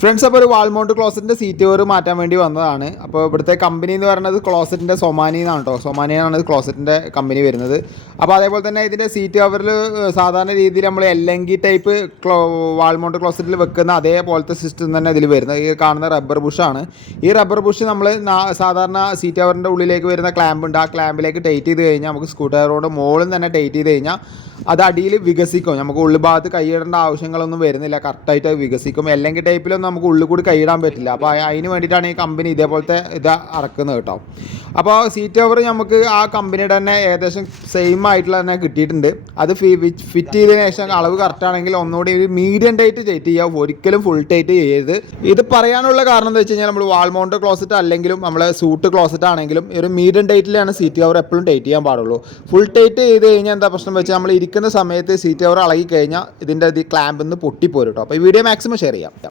Friends അപ്പോൾ ഒരു wall mount ക്ലോസറ്റിന്റെ seat cover മാറ്റാൻ വേണ്ടി വന്നതാണ്. അപ്പോൾ ഇവിടുത്തെ കമ്പനി എന്ന് പറയുന്നത് ക്ലോസറ്റിന്റെ സൊമാനി എന്നാണ് കേട്ടോ സൊമാനിയാണ് ക്ലോസറ്റിന്റെ കമ്പനി വരുന്നത്. അപ്പോൾ അതേപോലെ തന്നെ ഇതിന്റെ സീറ്റ് കവറിൽ സാധാരണ രീതിയിൽ നമ്മൾ എല്ലങ്കി ടൈപ്പ് ക്ലോ വാൾമൗണ്ട് ക്ലോസറ്റിൽ വെക്കുന്ന അതേപോലത്തെ സിസ്റ്റം തന്നെ ഇതിൽ വരുന്നത്. ഈ കാണുന്ന റബ്ബർ ബുഷാണ് ഈ റബ്ബർ ബുഷ് നമ്മൾ സാധാരണ സീറ്റ് കവറിന്റെ ഉള്ളിലേക്ക് വരുന്ന ക്ലാമ്പ് ഉണ്ട്. ആ ക്ലാമ്പിലേക്ക് ടൈറ്റ് ചെയ്ത് കഴിഞ്ഞാൽ നമുക്ക് സ്ക്രൂ ഡ്രൈവറോട് മുകളിൽ തന്നെ ടൈറ്റ് ചെയ്ത് കഴിഞ്ഞാൽ അത് അടിയിൽ വികസിക്കും. നമുക്ക് ഉള്ളു ഭാഗത്ത് കൈയിടേണ്ട ആവശ്യങ്ങളൊന്നും വരുന്നില്ല. കറക്റ്റായിട്ട് വികസിക്കും. അല്ലെങ്കിൽ ടൈപ്പിലൊന്നും നമുക്ക് ഉള്ളിൽ കൂടി കൈയിടാൻ പറ്റില്ല. അപ്പോൾ അതിന് വേണ്ടിയിട്ടാണ് ഈ കമ്പനി ഇതേപോലത്തെ ഇത് ഇറക്കുന്നത് കേട്ടോ. അപ്പോൾ സീറ്റ് കവർ നമുക്ക് ആ കമ്പനിയുടെ തന്നെ ഏകദേശം സെയിം ആയിട്ടുള്ള തന്നെ കിട്ടിയിട്ടുണ്ട്. അത് ഫിറ്റ് ചെയ്തതിന് ശേഷം അളവ് കറക്റ്റാണെങ്കിൽ ഒന്നുകൂടി ഒരു മീഡിയം ടൈറ്റ് ടൈറ്റ് ചെയ്യുക ഒരിക്കലും ഫുൾ ടൈറ്റ് ചെയ്യരുത്. ഇത് പറയാനുള്ള കാരണം എന്താ വെച്ച് കഴിഞ്ഞാൽ നമ്മൾ വാൾമൗണ്ട് ക്ലോസറ്റ് അല്ലെങ്കിലും നമ്മൾ സൂട്ട് ക്ലോസറ്റ് ആണെങ്കിലും ഒരു മീഡിയം ടൈറ്റിലാണ് സീറ്റ് കവർ എപ്പോഴും ടൈറ്റ് ചെയ്യാൻ പാടുള്ളൂ. ഫുൾ ടൈറ്റ് ചെയ്ത് കഴിഞ്ഞാൽ എന്താ പ്രശ്നം വെച്ചാൽ നമ്മൾ ഇരിക്കുന്ന സമയത്ത് സീറ്റ് കവർ ഇളകി കഴിഞ്ഞാൽ ഇതിന്റെ ഇത് ക്ലാമ്പിൽ നിന്ന് പൊട്ടിപ്പോരും കേട്ടോ അപ്പോൾ ഈ വീഡിയോ മാക്സിമം ഷെയർ ചെയ്യാം.